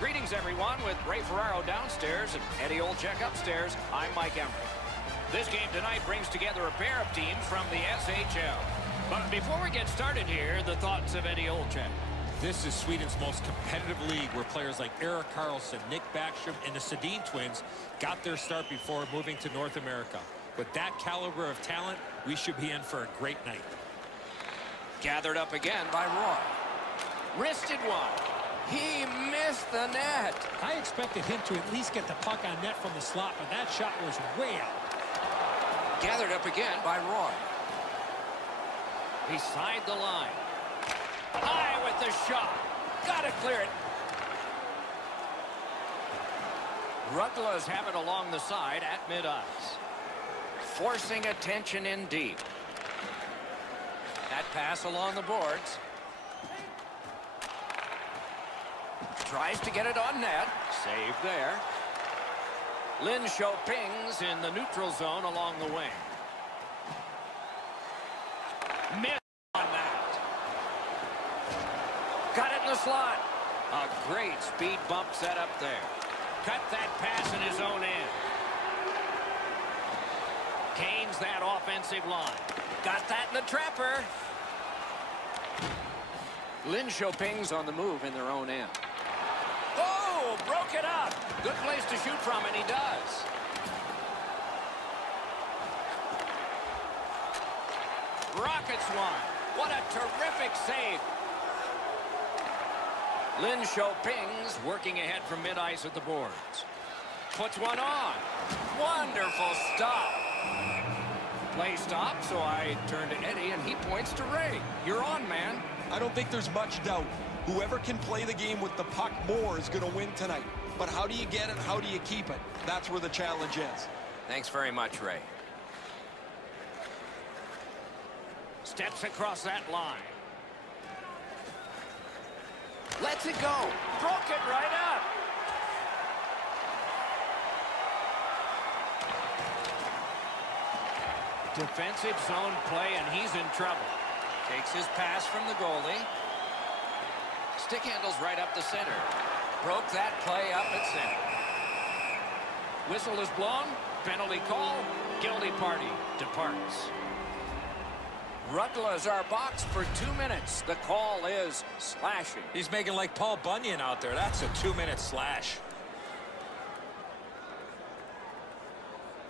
Greetings, everyone, with Ray Ferraro downstairs and Eddie Olczyk upstairs. I'm Mike Emery. This game tonight brings together a pair of teams from the SHL. But before we get started here, the thoughts of Eddie Olczyk. This is Sweden's most competitive league, where players like Erik Karlsson, Nick Backstrom, and the Sedin twins got their start before moving to North America. With that caliber of talent, we should be in for a great night. Gathered up again by Roy. Wristed one. He missed the net. I expected him to at least get the puck on net from the slot, but that shot was way out. Gathered up again by Roy. Beside the line. High with the shot. Gotta clear it. Rutgers have it along the side at mid-ice. Forcing attention in deep. That pass along the boards. Tries to get it on net. Save there. Linshow pings in the neutral zone along the wing. Miss on that. Got it in the slot. A great speed bump set up there. Cut that pass in his own end. Gains that offensive line. Got that in the trapper. Linshow pings on the move in their own end. Oh, broke it up. Good place to shoot from, and he does. Rockets one. What a terrific save. Linshow pings, working ahead from mid-ice at the boards. Puts one on. Wonderful stop. Play stop, so I turn to Eddie, and he points to Ray. You're on, man. I don't think there's much doubt. Whoever can play the game with the puck more is going to win tonight. But how do you get it? How do you keep it? That's where the challenge is. Thanks very much, Ray. Steps across that line. Lets it go. Broke it right up. Defensive zone play, and he's in trouble. Takes his pass from the goalie. Stick handles right up the center. Broke that play up at center. Whistle is blown. Penalty call. Guilty party departs. Rutgers are boxed for 2 minutes. The call is slashing. He's making like Paul Bunyan out there. That's a 2-minute slash.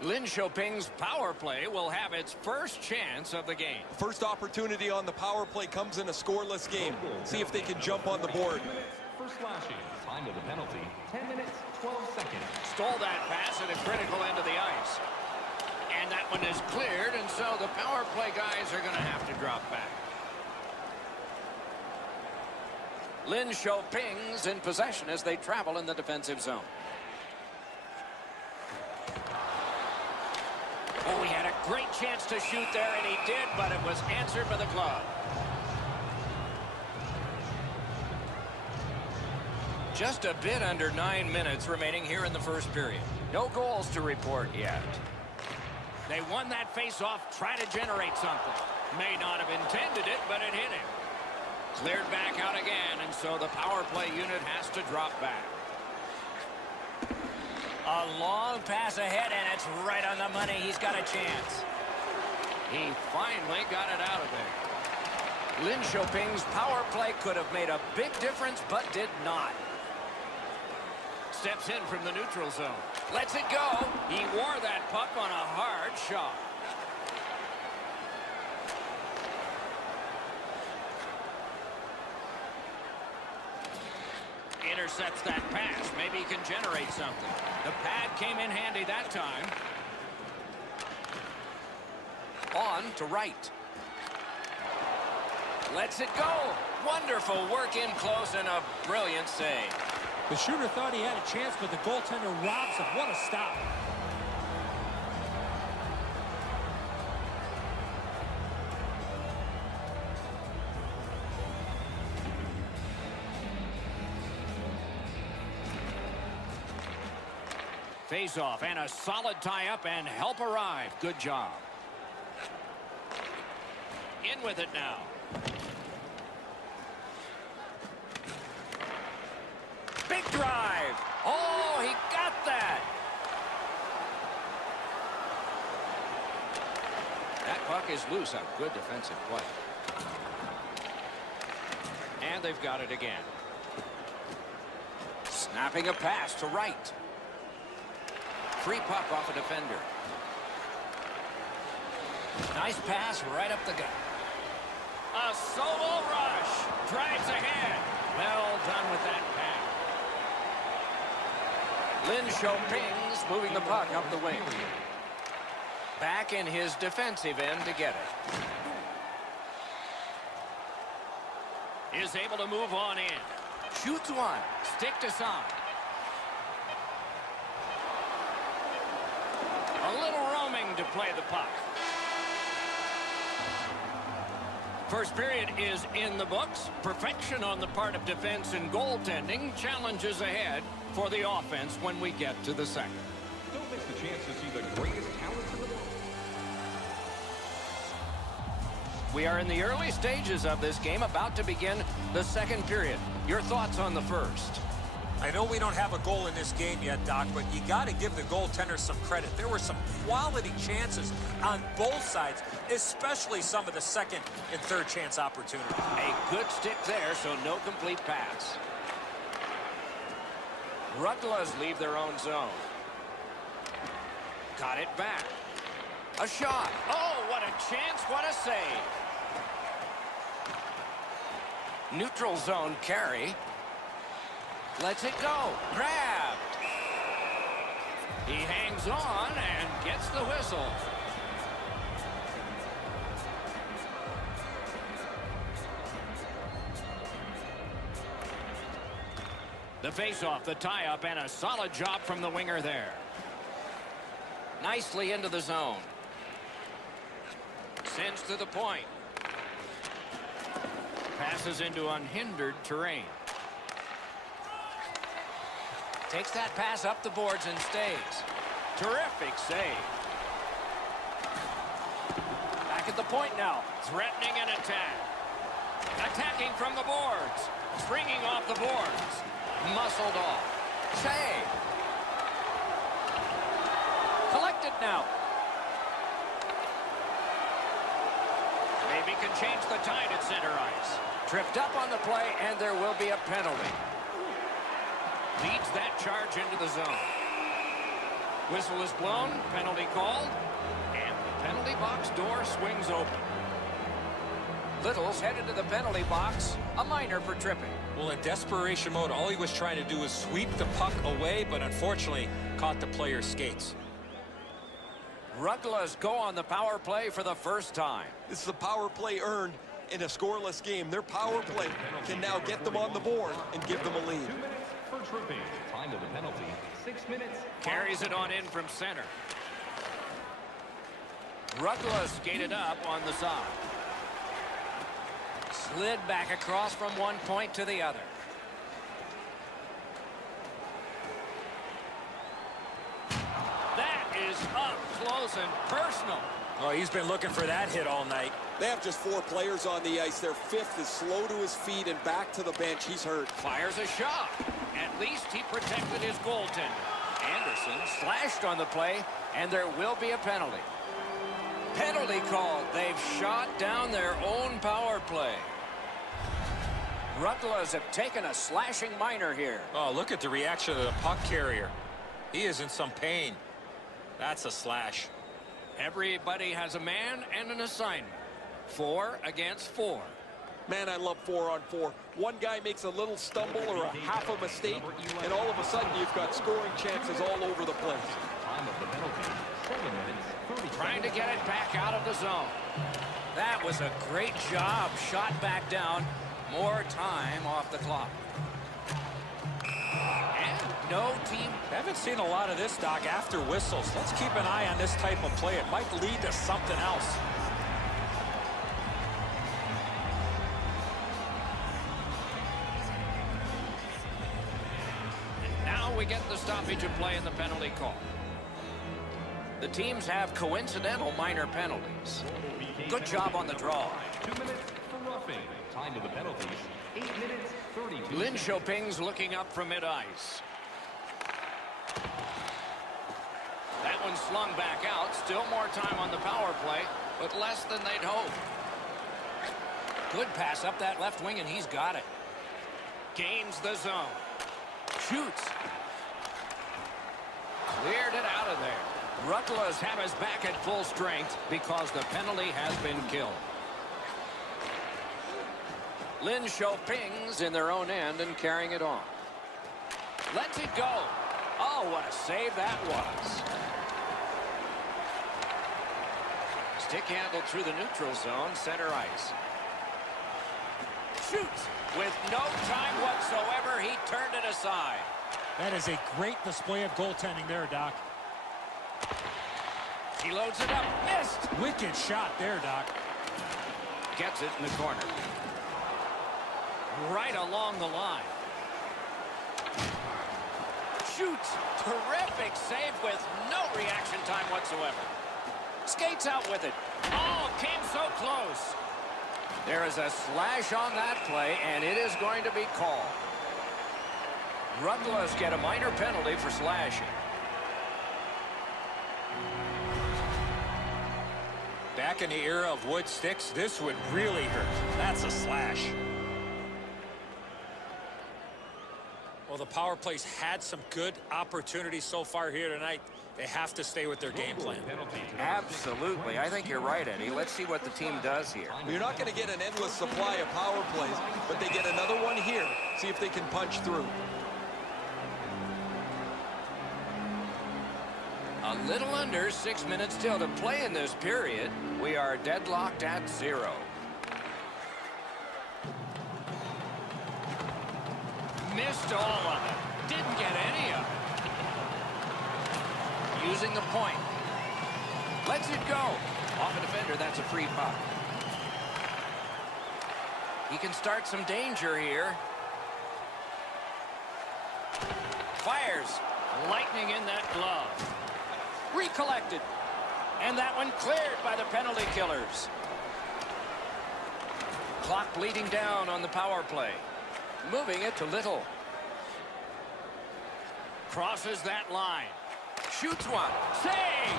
Linköping's power play will have its first chance of the game. First opportunity on the power play comes in a scoreless game. See if they can jump on the board. For slashing, time of the penalty, 10 minutes, 12 seconds. Stole that pass at a critical end of the ice. And that one is cleared, and so the power play guys are going to have to drop back. Linköping's in possession as they travel in the defensive zone. Oh, he had a great chance to shoot there, and he did, but it was answered by the glove. Just a bit under 9 minutes remaining here in the first period. No goals to report yet. They won that face-off, try to generate something. May not have intended it, but it hit him. Cleared back out again, and so the power play unit has to drop back. A long pass ahead, and it's right on the money. He's got a chance. He finally got it out of there. Linköping's power play could have made a big difference, but did not. Steps in from the neutral zone. Lets it go. He wore that puck on a hard shot. Intercepts that pass. Maybe he can generate something. The pad came in handy that time. On to right. Lets it go. Wonderful work in close and a brilliant save. The shooter thought he had a chance, but the goaltender robs him. What a stop. Face-off and a solid tie-up and help arrive. Good job. in with it now. Big drive. Oh, he got that. That puck is loose. A good defensive play. And they've got it again. Snapping a pass to right. Free puck off a defender. Nice pass right up the gut. A solo rush. Drives ahead. Well done with that pass. Linshow pings, moving the puck up the wing. Back in his defensive end to get it. Is able to move on in. Shoots one. Stick to side. A little roaming to play the puck. First period is in the books. Perfection on the part of defense and goaltending. Challenges ahead for the offense when we get to the second. Don't miss the chance to see the greatest talents in the world. We are in the early stages of this game, about to begin the second period. Your thoughts on the first? I know we don't have a goal in this game yet, Doc, but you got to give the goaltender some credit. There were some quality chances on both sides, especially some of the second and third chance opportunities. A good stick there, so no complete pass. Rutgers leave their own zone. Got it back. A shot. Oh, what a chance, what a save. Neutral zone carry. Lets it go. Grabbed. He hangs on and gets the whistle. The face-off, the tie-up, and a solid job from the winger there. Nicely into the zone. Sends to the point. Passes into unhindered terrain. Takes that pass up the boards and stays. Terrific save. Back at the point now. Threatening an attack. Attacking from the boards. Springing off the boards. Muscled off. Save. Collected now. Maybe can change the tide at center ice. Tripped up on the play, and there will be a penalty. Leads that charge into the zone. Whistle is blown, penalty called, and the penalty box door swings open. Little's headed to the penalty box, a minor for tripping. Well, in desperation mode, all he was trying to do was sweep the puck away, but unfortunately caught the player's skates. Rutgers go on the power play for the first time. This is a power play earned in a scoreless game. Their power play can now get them on the board and give them a lead. 2 minutes for tripping. Time to the penalty. 6 minutes. Carries it on in from center. Rutgers skated up on the side. Slid back across from one point to the other. That is up close and personal. Oh, he's been looking for that hit all night. They have just 4 players on the ice. Their fifth is slow to his feet and back to the bench. He's hurt. Fires a shot. At least he protected his goaltender. Anderson slashed on the play, and there will be a penalty. Penalty called. They've shot down their own power play. Rutgers have taken a slashing minor here. Oh, look at the reaction of the puck carrier. He is in some pain. That's a slash. Everybody has a man and an assignment. 4 against 4. Man, I love 4-on-4. One guy makes a little stumble or a half a mistake, and all of a sudden you've got scoring chances all over the place. Time of the penalty. 7 minutes. 30 Trying to get it back out of the zone. That was a great job. Shot back down. More time off the clock. And no team. Haven't seen a lot of this, Doc, after whistles. Let's keep an eye on this type of play. It might lead to something else. And now we get the stoppage of play in the penalty call. The teams have coincidental minor penalties. Good job on the draw. 2 minutes for roughing. Time to the penalties, 8 minutes, 32 Lin seconds. Xiaoping's looking up from mid-ice. That one slung back out. Still more time on the power play, but less than they'd hoped. Good pass up that left wing, and he's got it. Gains the zone. Shoots. Cleared it out of there. Rutgers have his back at full strength because the penalty has been killed. Lin Xiaoping's in their own end and carrying it on. Lets it go. Oh, what a save that was. Stick handled through the neutral zone, center ice. Shoots. With no time whatsoever, he turned it aside. That is a great display of goaltending there, Doc. He loads it up. Missed. Wicked shot there, Doc. Gets it in the corner. Right along the line. Shoots. Terrific save with no reaction time whatsoever. Skates out with it. Oh, came so close. There is a slash on that play, and it is going to be called. Rutgers get a minor penalty for slashing. Back in the era of wood sticks, this would really hurt. That's a slash. Well, the power play's had some good opportunities so far here tonight. They have to stay with their game plan. Absolutely. I think you're right, Eddie. Let's see what the team does here. You're not going to get an endless supply of power plays, but they get another one here. See if they can punch through. A little under 6 minutes still to play in this period. We are deadlocked at 0. Missed all of it. Didn't get any of it. Using the point. Lets it go. Off a defender, that's a free puck. He can start some danger here. Fires. Lightning in that glove. Recollected. And that one cleared by the penalty killers. Clock bleeding down on the power play. Moving it to Little. Crosses that line. Shoots one. Save!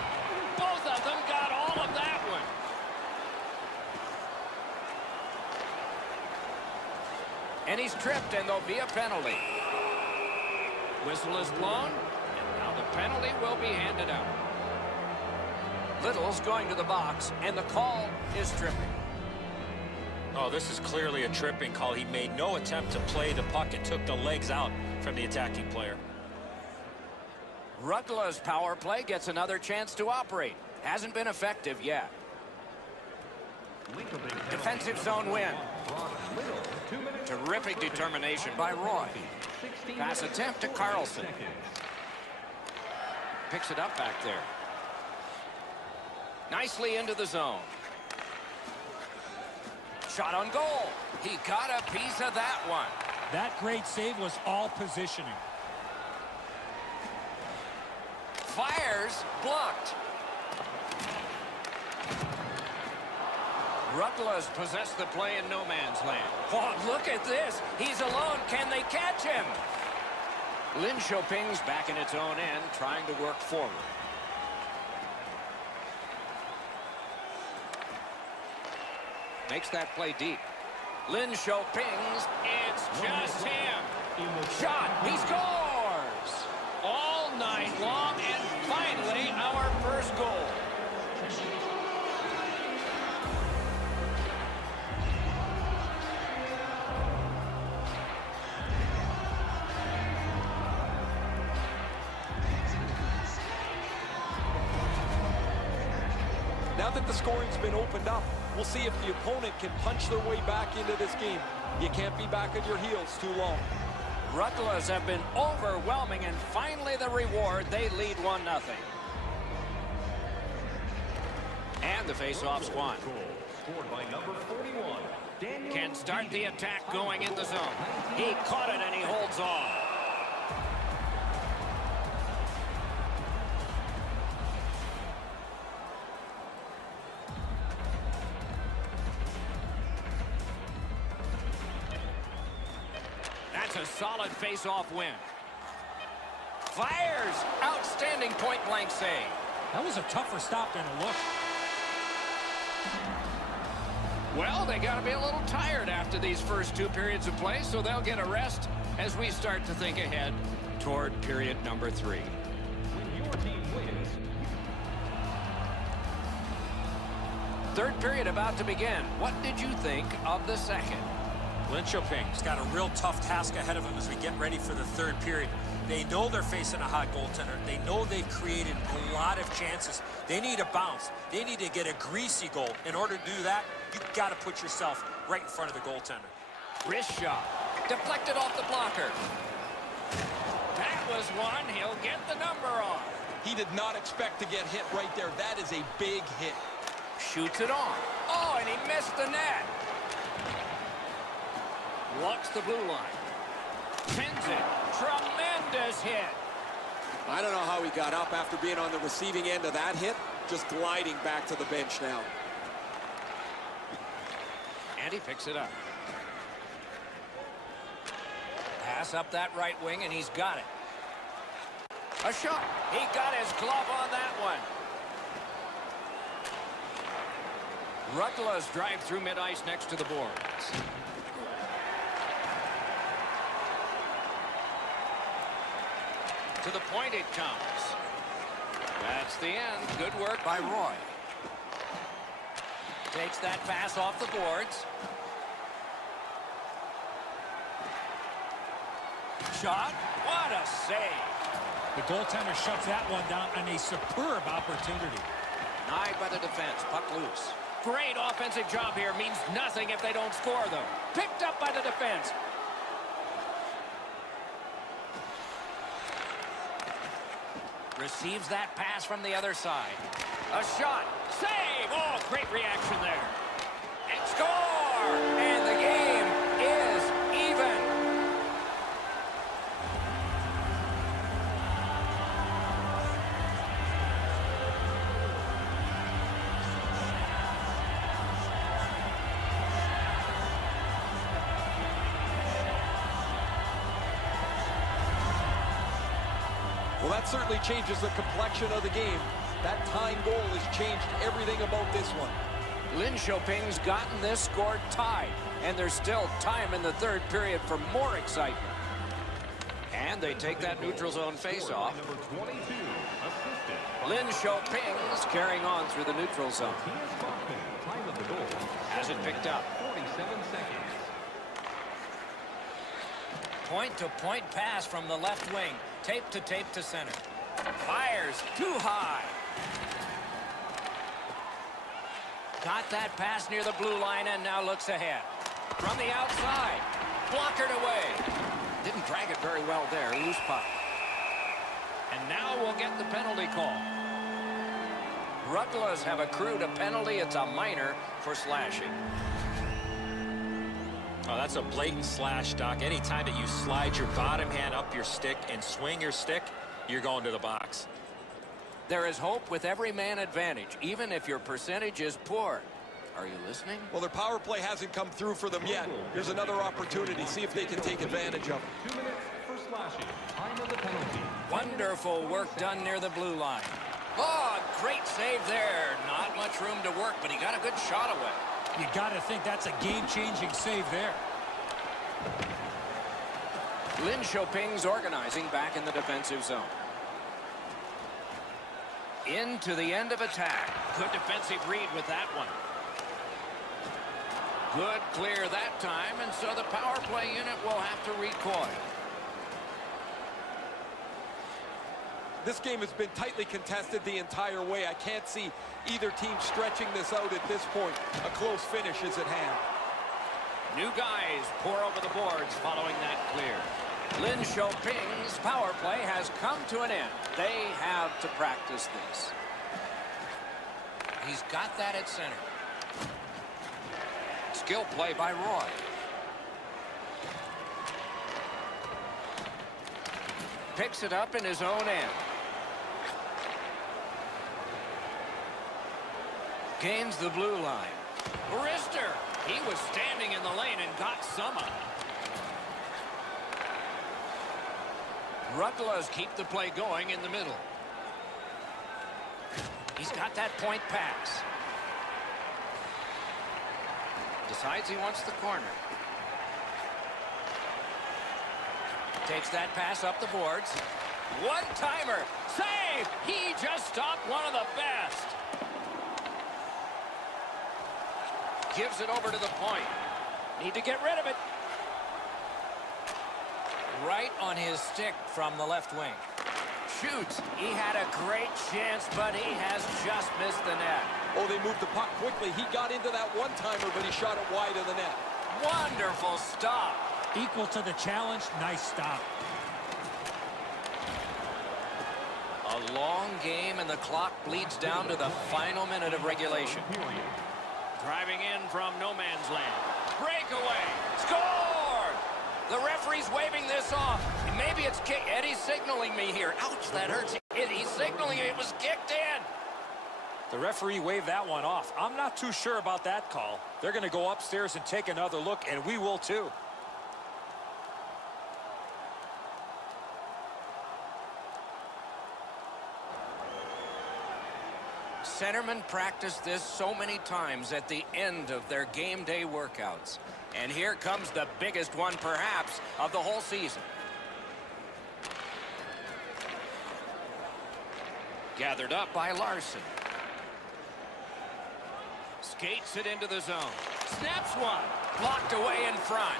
Both of them got all of that one. And he's tripped, and there'll be a penalty. Whistle is blown, and now the penalty will be handed out. Little's going to the box, and the call is tripping. Oh, this is clearly a tripping call. He made no attempt to play the puck and took the legs out from the attacking player. Rutgers' power play gets another chance to operate. Hasn't been effective yet. Defensive zone win. Terrific determination by Roy. Pass attempt to Carlson. Picks it up back there. Nicely into the zone. Shot on goal. He got a piece of that one. That great save was all positioning. Fires, blocked. Rutgers possess the play in no man's land. Oh, look at this. He's alone. Can they catch him? Lin Xiaoping's back in its own end, trying to work forward. Makes that play deep. Lin Xiaoping's, it's just him. Shot, he scores! All night long, and finally our first goal. Now that the scoring's been opened up, we'll see if the opponent can punch their way back into this game. You can't be back on your heels too long. Rutgers have been overwhelming, and finally the reward. They lead 1-0. And the face-off's won. Scored by number 41. Can start the attack going in the zone. He caught it, and he holds on. a solid face-off win. Fires! Outstanding point-blank save. That was a tougher stop than it looked. Well, they got to be a little tired after these first 2 periods of play, so they'll get a rest as we start to think ahead toward period number 3. When your team wins, Third period about to begin. What did you think of the second? Linköping's got a real tough task ahead of them as we get ready for the third period. They know they're facing a hot goaltender. They know they've created a lot of chances. They need a bounce. They need to get a greasy goal. In order to do that, you've got to put yourself right in front of the goaltender. Wrist shot. Deflected off the blocker. That was one. He'll get the number on. He did not expect to get hit right there. That is a big hit. Shoots it on. Oh, and he missed the net. Walks the blue line. Pins it. Tremendous hit. I don't know how he got up after being on the receiving end of that hit. Just gliding back to the bench now. And he picks it up. Pass up that right wing, and he's got it. A shot. He got his glove on that one. Rutgers drive through mid-ice next to the boards. To the point it comes. That's the end. Good work by Roy. Takes that pass off the boards. Shot. What a save. The goaltender shuts that one down on a superb opportunity. Denied by the defense. Puck loose. Great offensive job here. Means nothing if they don't score, though. Picked up by the defense. Receives that pass from the other side. A shot. Save! Oh, great reaction there. And score! And the game is even. Well, that certainly changes the complexion of the game. That tying goal has changed everything about this one. Linköping's gotten this score tied, and there's still time in the third period for more excitement. And they take that neutral zone face-off. number 22, assisted. Linköping's carrying on through the neutral zone. Time of the goal. Has it picked up. 47 seconds. Point-to-point pass from the left wing. Tape to center. Fires too high. Got that pass near the blue line and now looks ahead. From the outside. Blockered away. Didn't drag it very well there. Loose puck. And now we'll get the penalty call. Rutgers have accrued a penalty. It's a minor for slashing. Oh, that's a blatant slash, Doc. Anytime that you slide your bottom hand up your stick and swing your stick, you're going to the box. There is hope with every man advantage, even if your percentage is poor. Are you listening? Well, their power play hasn't come through for them yet. Here's another opportunity. See if they can take advantage of it. 2 minutes for slashing. Time of the penalty. Wonderful work done near the blue line. Oh, great save there. Not much room to work, but he got a good shot away. You got to think that's a game-changing save there. Linköping's organizing back in the defensive zone. Into the end of attack. Good defensive read with that one. Good clear that time, and so the power play unit will have to recoil. This game has been tightly contested the entire way. I can't see either team stretching this out at this point. A close finish is at hand. New guys pour over the boards following that clear. Linköping's power play has come to an end. They have to practice this. He's got that at center. Skill play by Roy. Picks it up in his own end. Gains the blue line. Rister. He was standing in the lane and got some of it. Rutgers keep the play going in the middle. He's got that point pass. Decides he wants the corner. Takes that pass up the boards. One-timer. Save! He just stopped one of the best. Gives it over to the point. Need to get rid of it. Right on his stick from the left wing. Shoots. He had a great chance, but he has just missed the net. Oh, they moved the puck quickly. He got into that one-timer, but he shot it wide of the net. Wonderful stop. Equal to the challenge. Nice stop. A long game, and the clock bleeds down to the final minute of regulation. Driving in from no man's land. Breakaway. Score! The referee's waving this off. Maybe it's kick. Eddie's signaling me here. Ouch, that hurts. He's signaling it was kicked in. The referee waved that one off. I'm not too sure about that call. They're going to go upstairs and take another look, and we will too. Centermen practice this so many times at the end of their game day workouts. And here comes the biggest one, perhaps, of the whole season. Gathered up by Larson. Skates it into the zone. Snaps one. Blocked away in front.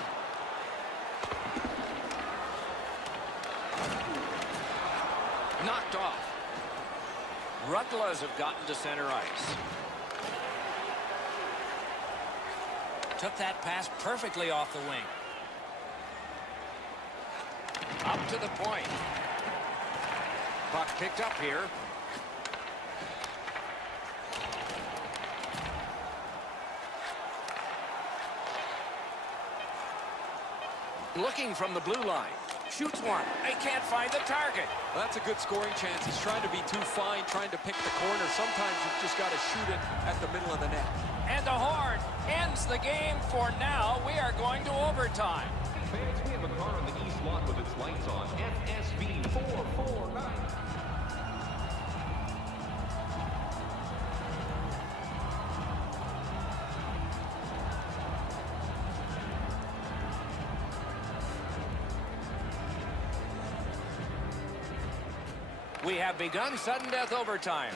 Knocked off. Rutgers have gotten to center ice. Took that pass perfectly off the wing. Up to the point. Puck picked up here. Looking from the blue line. Shoots one. They can't find the target. Well, that's a good scoring chance. He's trying to be too fine, trying to pick the corner. Sometimes you've just got to shoot it at the middle of the net. And the horn ends the game for now. We are going to overtime. Fans, we have a car on the east lot with its lights on. FSV 449. We have begun sudden death overtime.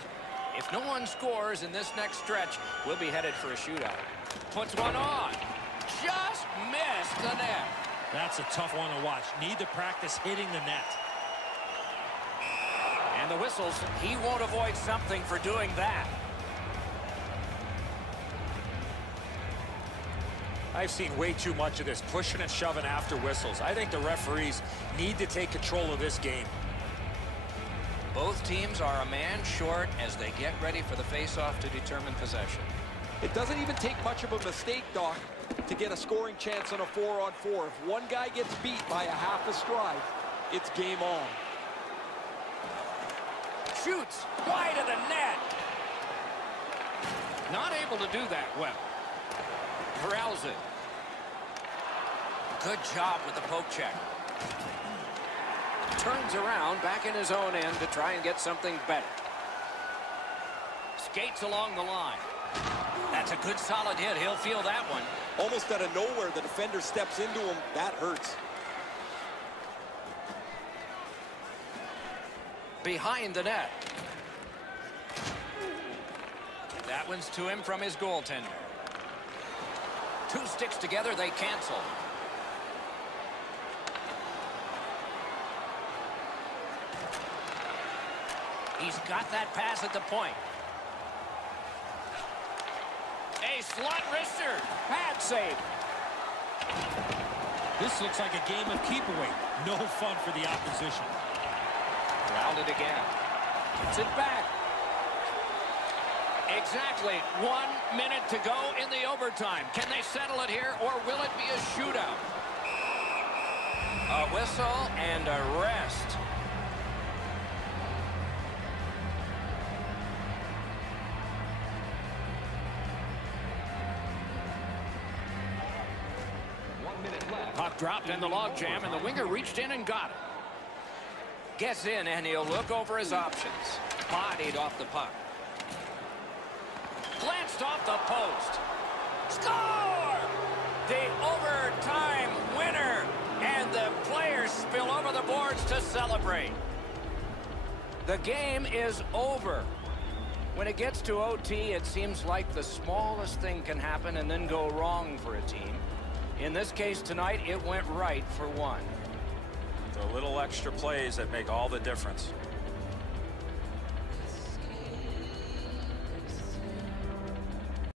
If no one scores in this next stretch, we'll be headed for a shootout. Puts one on. Just missed the net. That's a tough one to watch. Need to practice hitting the net. And the whistles, he won't avoid something for doing that. I've seen way too much of this pushing and shoving after whistles. I think the referees need to take control of this game. Both teams are a man short as they get ready for the face-off to determine possession. It doesn't even take much of a mistake, Doc, to get a scoring chance on a 4-on-4. If one guy gets beat by a half a stride, it's game on. Shoots wide of the net. Not able to do that well. Corrals it. Good job with the poke check. Turns around back in his own end to try and get something better. Skates along the line. That's a good solid hit. He'll feel that one. Almost out of nowhere, the defender steps into him. That hurts. Behind the net. That one's to him from his goaltender. Two sticks together, they cancel. He's got that pass at the point. A slot wrister. Pad save. This looks like a game of keep away. No fun for the opposition. Rounded again. Gets it back. Exactly 1 minute to go in the overtime. Can they settle it here, or will it be a shootout? A whistle and a rest. Puck dropped in the logjam, and the winger reached in and got it. Gets in, and he'll look over his options. Bodied off the puck. Glanced off the post. Score! The overtime winner. And the players spill over the boards to celebrate. The game is over. When it gets to OT, it seems like the smallest thing can happen and then go wrong for a team. In this case tonight, it went right for one. The little extra plays that make all the difference.